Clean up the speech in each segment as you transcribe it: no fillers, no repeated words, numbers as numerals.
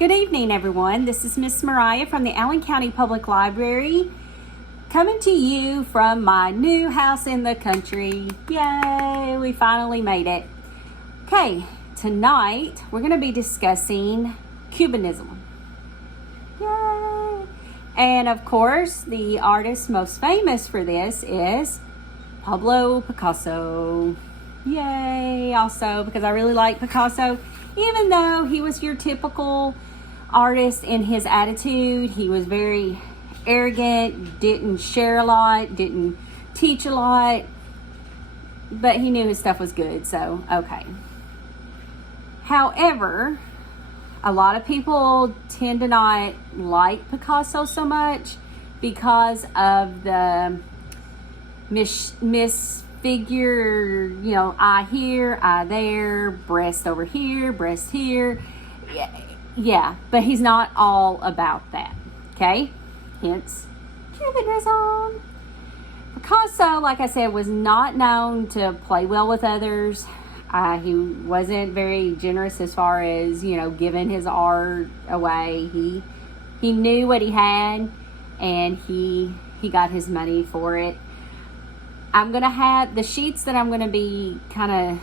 Good evening, everyone. This is Miss Mariah from the Allen County Public Library, coming to you from my new house in the country. Yay, we finally made it. Okay, tonight we're going to be discussing Cubism. Yay! And of course, the artist most famous for this is Pablo Picasso. Yay! Also, because I really like Picasso, even though he was your typical artist in his attitude. He was very arrogant, didn't share a lot, didn't teach a lot, but he knew his stuff was good, so okay. However, a lot of people tend to not like Picasso so much because of the misfigure, eye here, eye there, breast over here, breast here. Yeah, but he's not all about that, okay? Hence, Cubism. Picasso, like I said, was not known to play well with others. He wasn't very generous as far as, giving his art away. He knew what he had, and he got his money for it. I'm going to have the sheets that I'm going to be kind of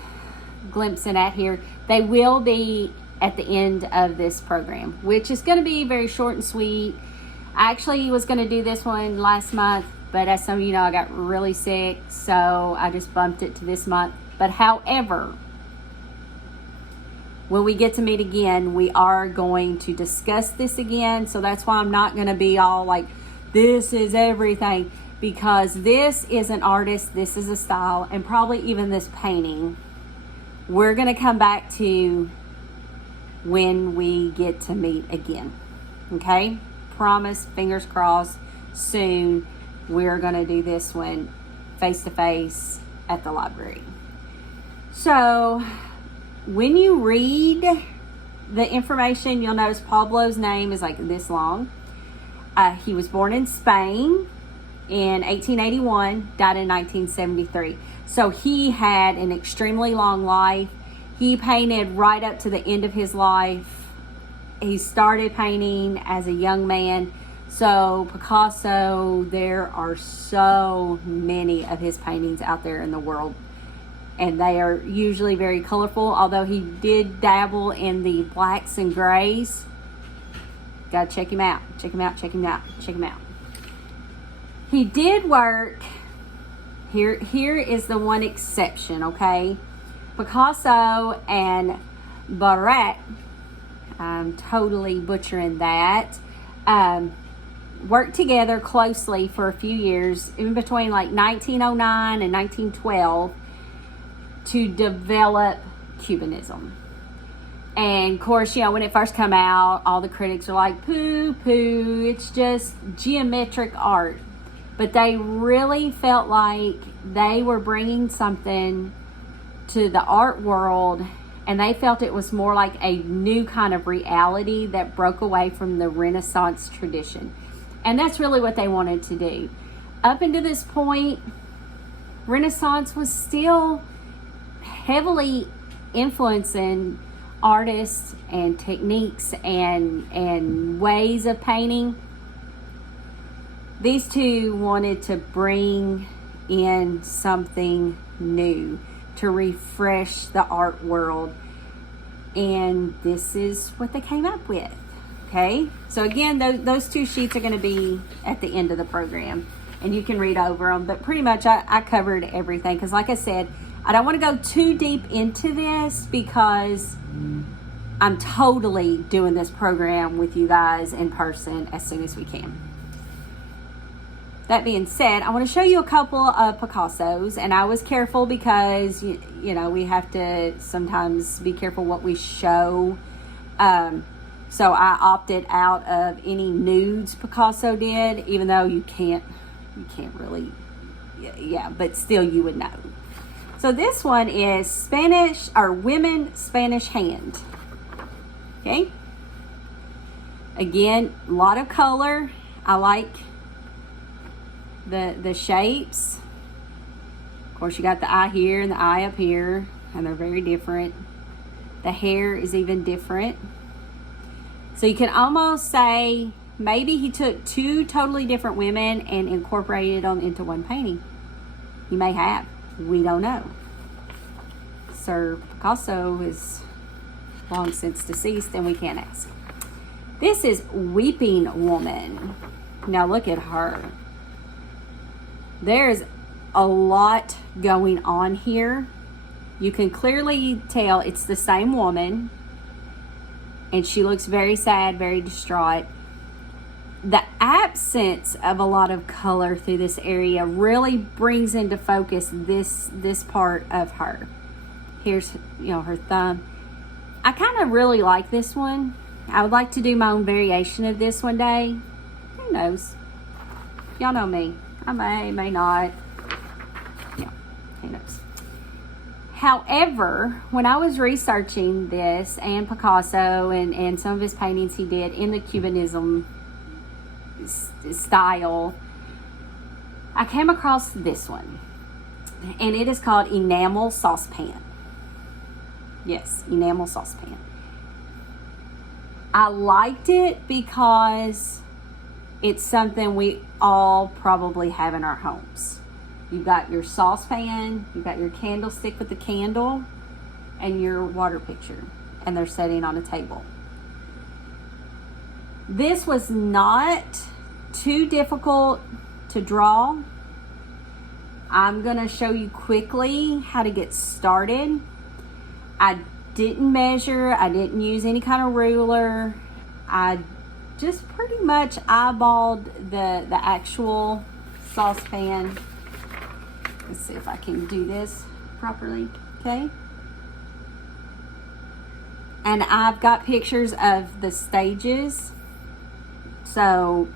glimpsing at here. They will be at the end of this program, which is going to be very short and sweet. I actually was going to do this one last month, but as some of you know, I got really sick, so I just bumped it to this month. But however, when we get to meet again, we are going to discuss this again. So that's why I'm not going to be all like, this is everything, because this is an artist, this is a style, and probably even this painting, we're going to come back to when we get to meet again. Okay? Promise, fingers crossed, soon we're going to do this one face to face at the library. So when you read the information, you'll notice Pablo's name is like this long. He was born in Spain in 1881, died in 1973. So he had an extremely long life. He painted right up to the end of his life. He started painting as a young man. So Picasso, there are so many of his paintings out there in the world, and they are usually very colorful, although he did dabble in the blacks and grays. Gotta check him out, check him out, check him out, check him out. He did work, here is the one exception, okay? Picasso and Barack, I'm totally butchering that, worked together closely for a few years, in between like 1909 and 1912, to develop Cubism. And of course, when it first came out, all the critics are like, poo, it's just geometric art. But they really felt like they were bringing something to the art world, and they felt it was more like a new kind of reality that broke away from the Renaissance tradition. And that's really what they wanted to do. Up until this point, Renaissance was still heavily influencing artists and techniques and ways of painting. These two wanted to bring in something new to refresh the art world, and this is what they came up with. Okay, so again, those two sheets are going to be at the end of the program, and you can read over them, but pretty much I covered everything, because like I said, I don't want to go too deep into this because I'm totally doing this program with you guys in person as soon as we can. That being said, I want to show you a couple of Picassos, and I was careful because, we have to sometimes be careful what we show. So I opted out of any nudes Picasso did, even though you can't really, but still you would know. So this one is Spanish, or Women Spanish Hand. Okay. Again, a lot of color. I like the shapes. Of course, you got the eye here and the eye up here, and they're very different. The hair is even different. So you can almost say maybe he took two totally different women and incorporated them into one painting. He may have. We don't know. Sir Picasso is long since deceased and we can't ask. This is Weeping Woman. Now look at her. There's a lot going on here. You can clearly tell it's the same woman. And she looks very sad, very distraught. The absence of a lot of color through this area really brings into focus this part of her. Here's, her thumb. I kind of really like this one. I would like to do my own variation of this one day. Who knows? Y'all know me. I may not. Yeah, who knows? However, when I was researching this and Picasso and some of his paintings he did in the Cubism style, I came across this one. And it is called Enamel Saucepan. Yes, Enamel Saucepan. I liked it because it's something we all probably have in our homes. You've got your saucepan, you've got your candlestick with the candle, and your water pitcher, and they're sitting on a table. This was not too difficult to draw. I'm going to show you quickly how to get started. I didn't measure, I didn't use any kind of ruler. I just pretty much eyeballed the actual saucepan. Let's see if I can do this properly, okay? And I've got pictures of the stages. So,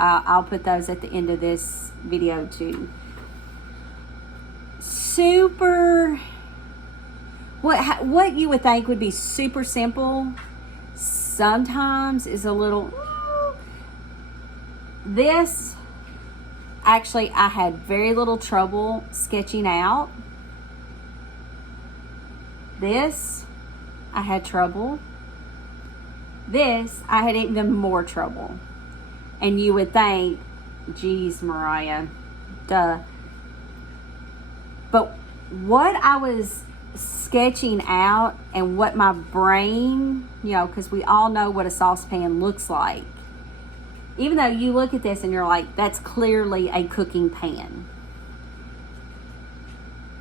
I'll put those at the end of this video too. Super, what you would think would be super simple, sometimes is a little, this, actually, I had very little trouble sketching out. This, I had trouble. This, I had even more trouble. And you would think, geez, Mariah, duh. But what I was sketching out and what my brain, because we all know what a saucepan looks like. Even though you look at this and you're like, that's clearly a cooking pan.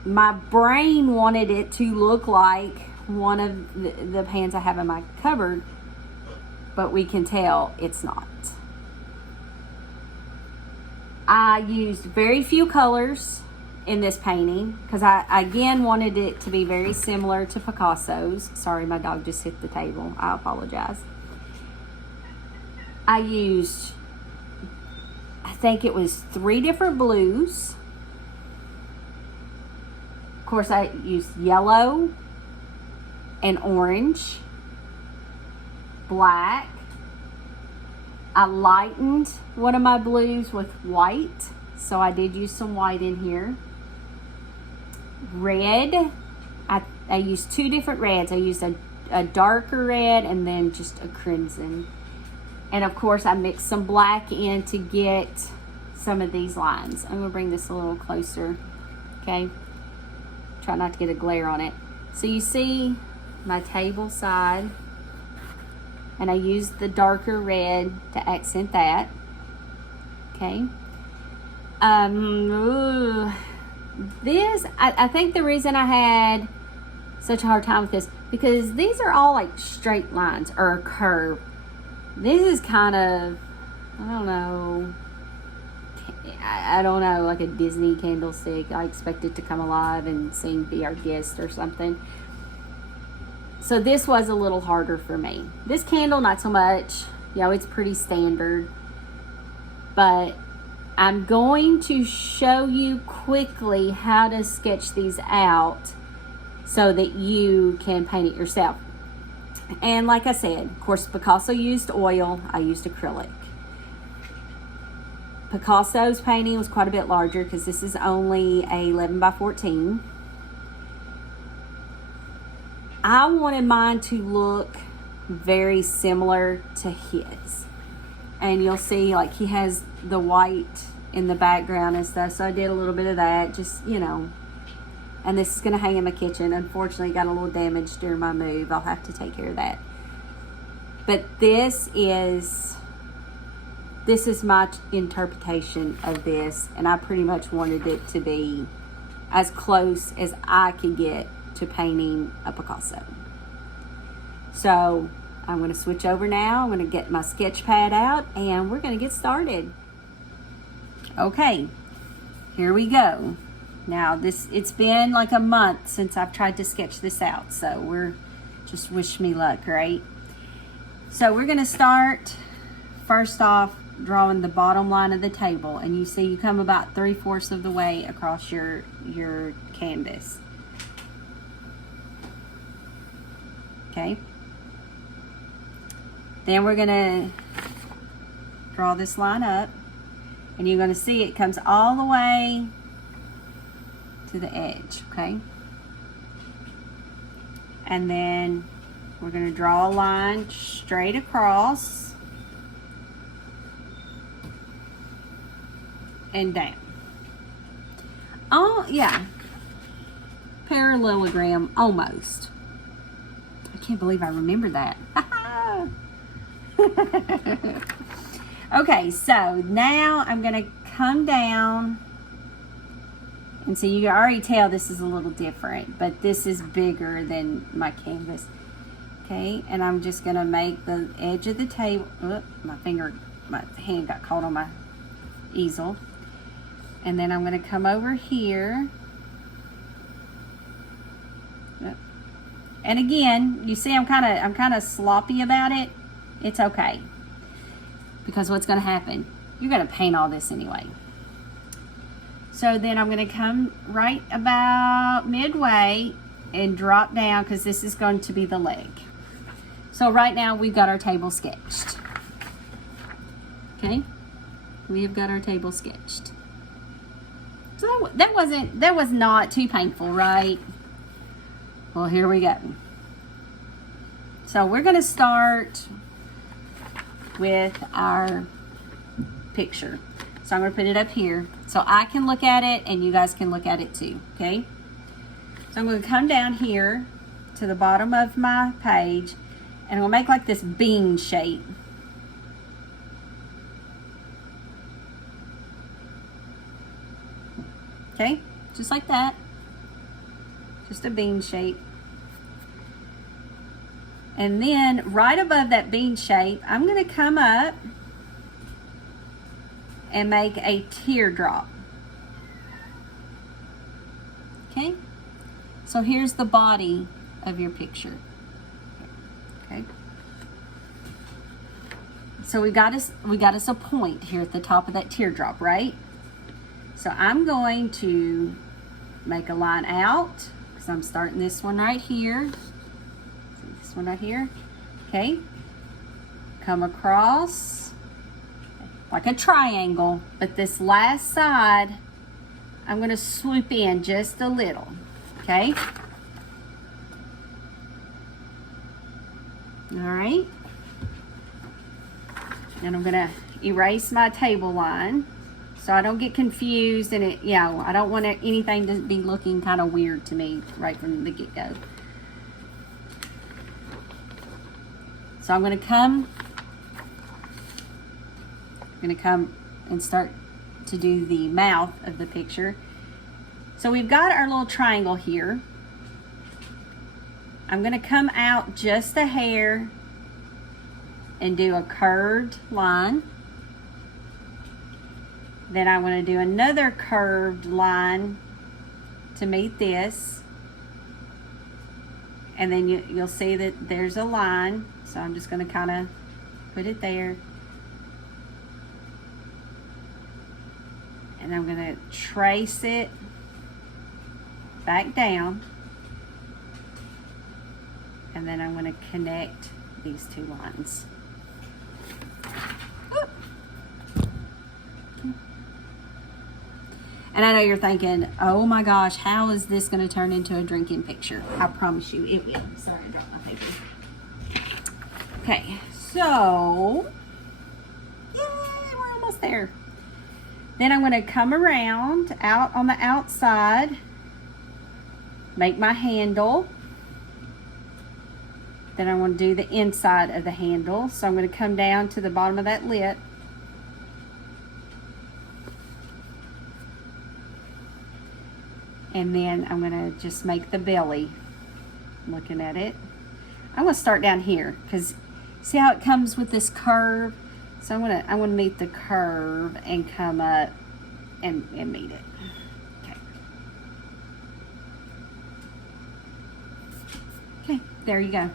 My brain wanted it to look like one of the pans I have in my cupboard, but we can tell it's not. I used very few colors in this painting because I again wanted it to be very similar to Picasso's. Sorry, my dog just hit the table. I apologize. I used, I think it was 3 different blues. Of course, I used yellow and orange, black. I lightened one of my blues with white, so I did use some white in here. Red, I used 2 different reds. I used a darker red and then just a crimson. And of course, I mixed some black in to get some of these lines. I'm gonna bring this a little closer, okay? Try not to get a glare on it. So you see my table side, and I used the darker red to accent that, okay? This, I think the reason I had such a hard time with this, because these are all like straight lines or a curve. This is kind of, I don't know, like a Disney candlestick. I expect it to come alive and sing Be Our Guest or something. So this was a little harder for me. This candle, not so much. It's pretty standard. But I'm going to show you quickly how to sketch these out so that you can paint it yourself. And like I said, of course, Picasso used oil. I used acrylic. Picasso's painting was quite a bit larger because this is only a 11 by 14. I wanted mine to look very similar to his. And you'll see like he has the white in the background and stuff. So I did a little bit of that, just, you know. And this is going to hang in my kitchen. Unfortunately, it got a little damaged during my move. I'll have to take care of that. But this is my interpretation of this. And I pretty much wanted it to be as close as I could get to painting a Picasso. So I'm going to switch over now. I'm going to get my sketch pad out and we're going to get started. Okay, here we go. Now it's been like a month since I've tried to sketch this out, so we're just wish me luck, right? So we're gonna start first off drawing the bottom line of the table, and you see you come about 3/4 of the way across your canvas. Okay. Then we're gonna draw this line up, and you're gonna see it comes all the way to the edge, okay? And then we're going to draw a line straight across and down. Oh, yeah. Parallelogram, almost. I can't believe I remember that. Okay, so now I'm going to come down. And so you can already tell this is a little different, but this is bigger than my canvas. Okay, and I'm just gonna make the edge of the table, my hand got caught on my easel. And then I'm gonna come over here. And again, you see I'm kind of sloppy about it. It's okay. Because what's gonna happen? You're gonna paint all this anyway. So then I'm going to come right about midway and drop down because this is going to be the leg. So right now we've got our table sketched. Okay, we have got our table sketched. So that was not too painful, right? Well, here we go. So we're going to start with our picture. So I'm going to put it up here so I can look at it and you guys can look at it too, okay? So I'm going to come down here to the bottom of my page and I'm going to make like this bean shape. Okay, just like that. Just a bean shape. And then right above that bean shape, I'm going to come up and make a teardrop. Okay, so here's the body of your picture. Okay, so we got us a point here at the top of that teardrop, right? So I'm going to make a line out because I'm starting this one right here. This one right here. Okay, come across like a triangle, but this last side I'm going to swoop in just a little. Okay, all right, and I'm going to erase my table line so I don't get confused, and I don't want anything to be looking kind of weird to me right from the get-go. So I'm going to come and start to do the mouth of the picture. So we've got our little triangle here. I'm going to come out just a hair and do a curved line. Then I'm going to do another curved line to meet this. And then you'll see that there's a line. So I'm just going to kind of put it there. And I'm going to trace it back down. And then I'm going to connect these two lines. And I know you're thinking, oh my gosh, how is this going to turn into a drinking picture? I promise you it will. Sorry, I dropped my paper. Okay, so, yay, we're almost there. Then I'm going to come around out on the outside, make my handle. Then I want to do the inside of the handle. So I'm going to come down to the bottom of that lip. And then I'm going to just make the belly. Looking at it. I'm going to start down here because see how it comes with this curve? So I want to meet the curve and come up and meet it. Okay. Okay, there you go.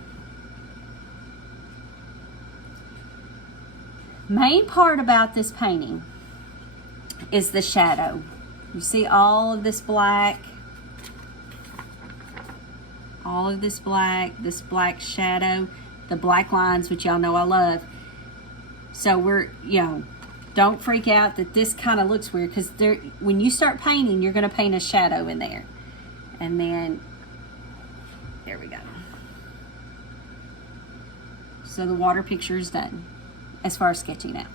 Main part about this painting is the shadow. You see all of this black, this black shadow, the black lines, which y'all know I love. So we're, you know, don't freak out that this kind of looks weird, because when you start painting, you're going to paint a shadow in there. And then, there we go. So the water picture is done as far as sketching out.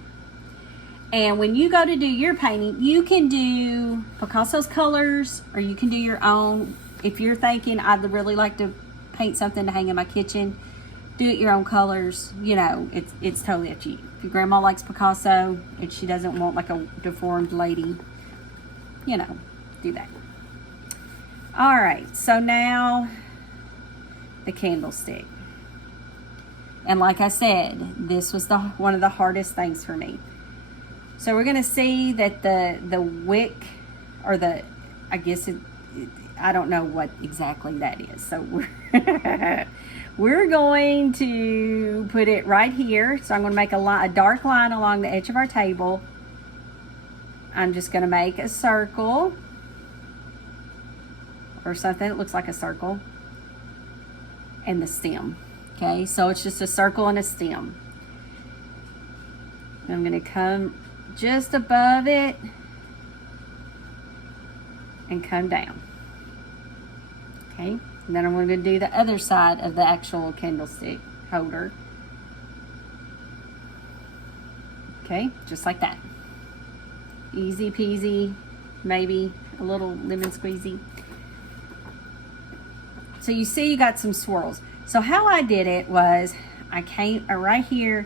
And when you go to do your painting, you can do Picasso's colors, or you can do your own. If you're thinking, I'd really like to paint something to hang in my kitchen, do it your own colors. You know, it's totally up to you. If your grandma likes Picasso and she doesn't want like a deformed lady, you know, do that. All right, so now the candlestick. And like I said, this was one of the hardest things for me. So we're going to see that the wick, or I guess I don't know what exactly that is. So we're going to put it right here. So I'm going to make a dark line along the edge of our table. I'm just going to make a circle or something that looks like a circle, and the stem. Okay, so it's just a circle and a stem. I'm going to come just above it and come down. Okay, and then I'm going to do the other side of the actual candlestick holder. Okay, just like that. Easy peasy, maybe a little lemon squeezy. So you see you got some swirls. So how I did it was I came right here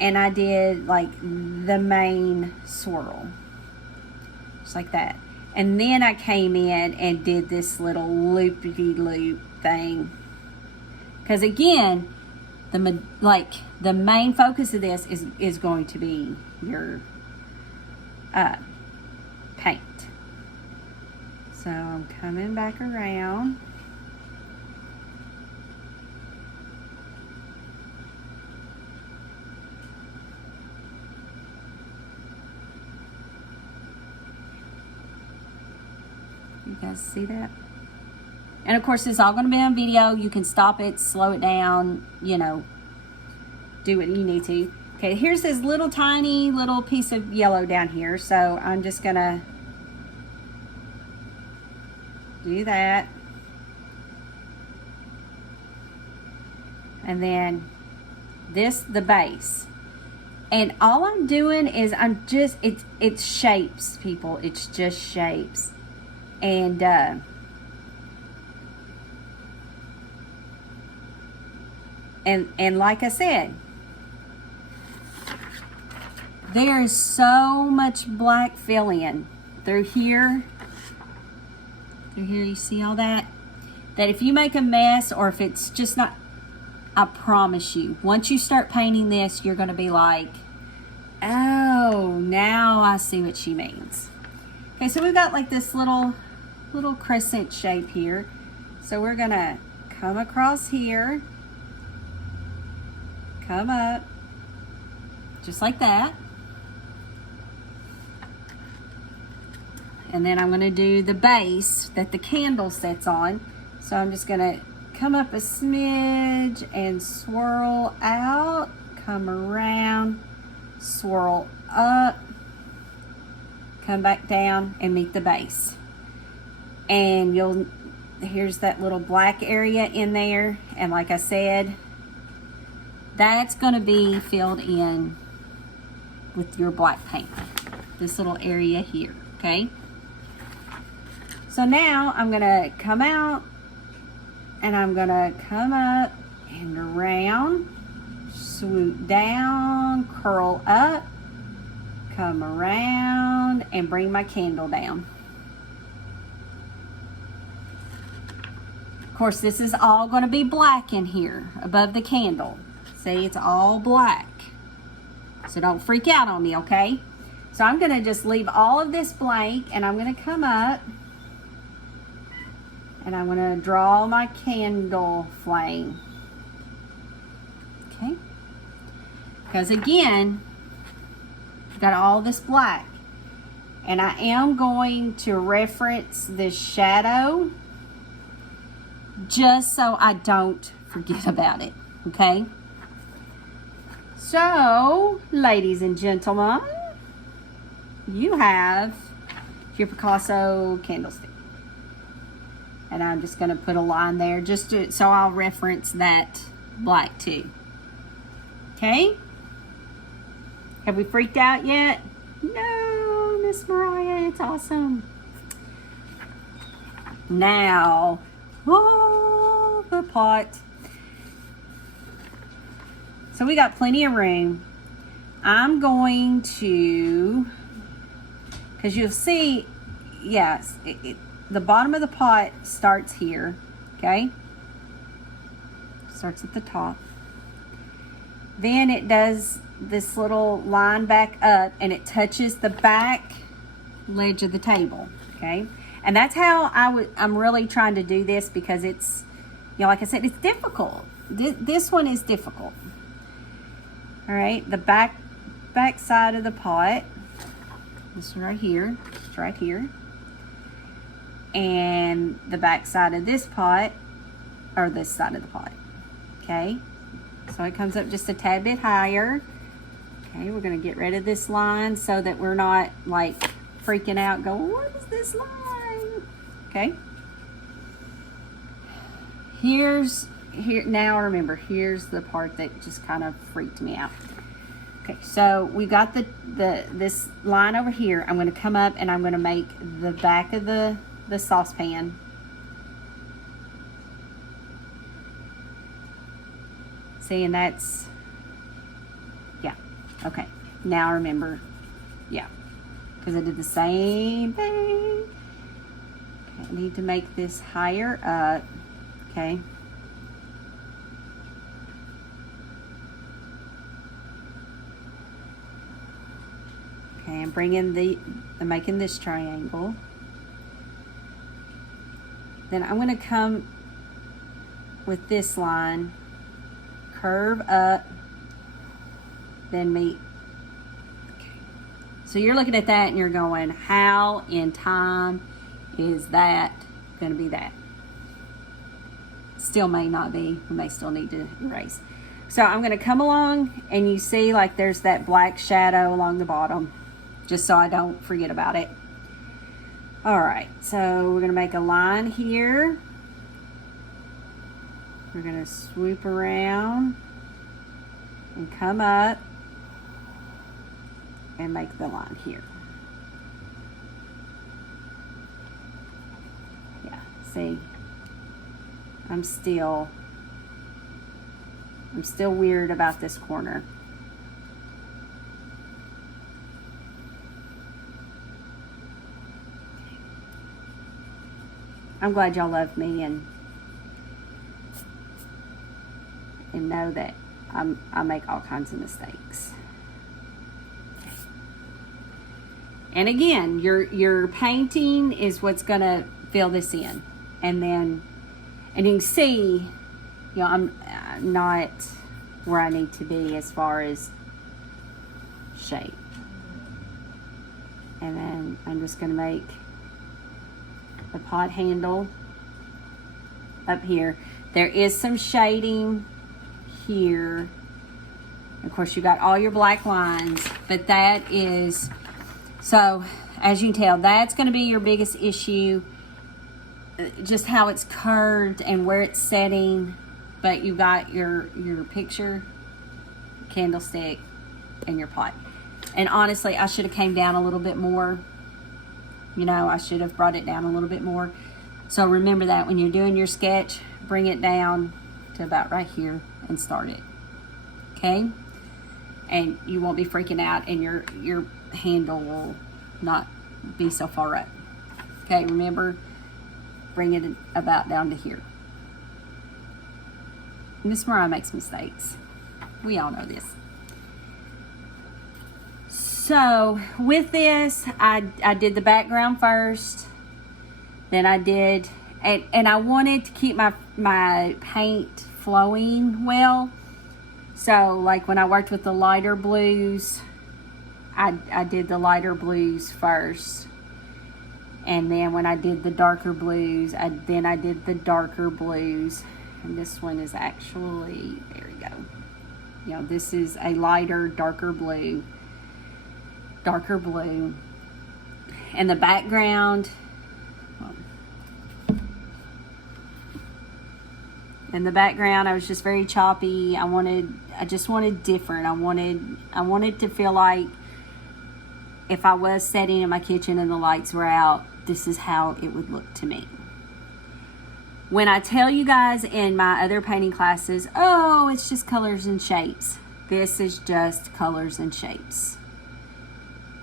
and I did like the main swirl, just like that. And then I came in and did this little loopy-loop thing. Because again, the main focus of this is going to be your paint. So I'm coming back around. You guys see that? And of course, it's all going to be on video. You can stop it, slow it down, you know, do what you need to. Okay, here's this little tiny little piece of yellow down here. So I'm just going to do that. And then the base. And all I'm doing is it's shapes, people. It's just shapes. And like I said, there is so much black fill-in through here. Through here, you see all that? That if you make a mess, or if it's just not, I promise you, once you start painting this, you're going to be like, oh, now I see what she means. Okay, so we've got like this little crescent shape here. So we're going to come across here, come up, just like that. And then I'm going to do the base that the candle sits on. So I'm just going to come up a smidge and swirl out, come around, swirl up, come back down and meet the base. And here's that little black area in there. And like I said, that's going to be filled in with your black paint. This little area here, okay? So now I'm going to come out and I'm going to come up and around, swoop down, curl up, come around, and bring my candle down. Of course, this is all going to be black in here above the candle. See, it's all black. So don't freak out on me, okay? So I'm going to just leave all of this blank, and I'm going to come up and I'm going to draw my candle flame. Okay? Because again, I've got all this black. And I am going to reference this shadow just so I don't forget about it. Okay? So, ladies and gentlemen, you have your Picasso candlestick. And I'm just going to put a line there just so I'll reference that black too. Okay? Have we freaked out yet? No, Miss Mariah, it's awesome. Now, oh, the pot. So we got plenty of room. I'm going to, because you'll see, yes, the bottom of the pot starts here, okay? Starts at the top. Then it does this little line back up and it touches the back ledge of the table, okay? And that's how I'm really trying to do this because it's, you know, like I said, it's difficult. This one is difficult. All right, the back side of the pot, this right here, just right here. And the back side of this pot, or this side of the pot, okay? So it comes up just a tad bit higher. Okay, we're gonna get rid of this line so that we're not like freaking out going, what is this line? Okay. Now remember, here's the part that just kind of freaked me out. Okay, so we got this line over here. I'm gonna come up and I'm gonna make the back of the saucepan. See, and that's, yeah, okay. Now remember, yeah, because I did the same thing. Okay, I need to make this higher up, okay. Okay, I'm making this triangle. Then I'm going to come with this line, curve up, then meet. Okay. So you're looking at that and you're going, how in time is that going to be that? Still may not be. We may still need to erase. So I'm going to come along and you see like there's that black shadow along the bottom, just so I don't forget about it. All right, so we're gonna make a line here. We're gonna swoop around and come up and make the line here. Yeah, see, I'm still weird about this corner. I'm glad y'all love me and know that I make all kinds of mistakes. Okay. And again, your painting is what's gonna fill this in, and you can see, you know, I'm not where I need to be as far as shape. And then I'm just gonna make the pot handle up here. There is some shading here. Of course, you got all your black lines, but that is, so as you can tell, that's going to be your biggest issue, just how it's curved and where it's setting. But you got your picture candlestick, and your pot. And honestly, I should have came down a little bit more. You know, I should have brought it down a little bit more. So remember that when you're doing your sketch, bring it down to about right here and start it. Okay? And you won't be freaking out, and your handle will not be so far up. Okay, remember, bring it about down to here. Miss Mariah makes mistakes. We all know this. So with this, I did the background first. Then I did, and I wanted to keep my paint flowing well. So like when I worked with the lighter blues, I did the lighter blues first. And then when I did the darker blues, I did the darker blues. And this one is actually, there we go. You know, this is a lighter, darker blue. And the background, I was just very choppy. I just wanted different. I wanted to feel like if I was sitting in my kitchen and the lights were out, this is how it would look to me. When I tell you guys in my other painting classes, oh, it's just colors and shapes. This is just colors and shapes.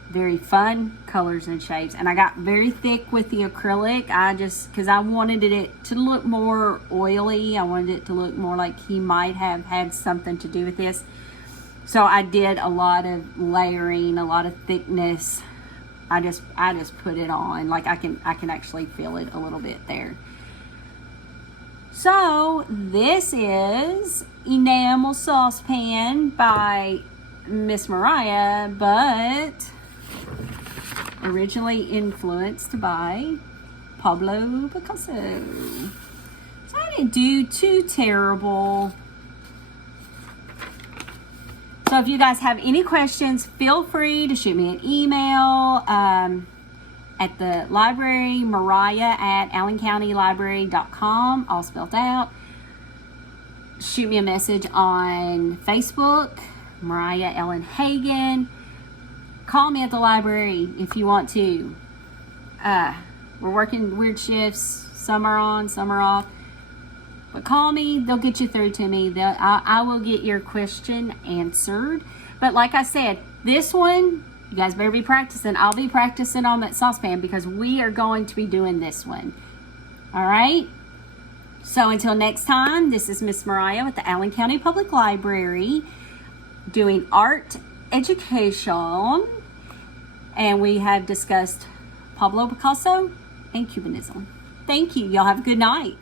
Very fun colors and shapes. And I got very thick with the acrylic. Because I wanted it to look more oily. I wanted it to look more like he might have had something to do with this. So I did a lot of layering, a lot of thickness. I just put it on. Like I can actually feel it a little bit there. So this is Enamel Saucepan by Miss Mariah, but originally influenced by Pablo Picasso. So I didn't do too terrible. So if you guys have any questions, feel free to shoot me an email at the library, mariah@allencountylibrary.com, all spelled out. Shoot me a message on Facebook, Mariah Ellen Hagen. Call me at the library if you want to. We're working weird shifts. Some are on, some are off. But call me. They'll get you through to me. I will get your question answered. But like I said, this one, you guys better be practicing. I'll be practicing on that saucepan because we are going to be doing this one. All right? So until next time, this is Miss Mariah with the Allen County Public Library doing art education. And we have discussed Pablo Picasso and Cubanism. Thank you. Y'all have a good night.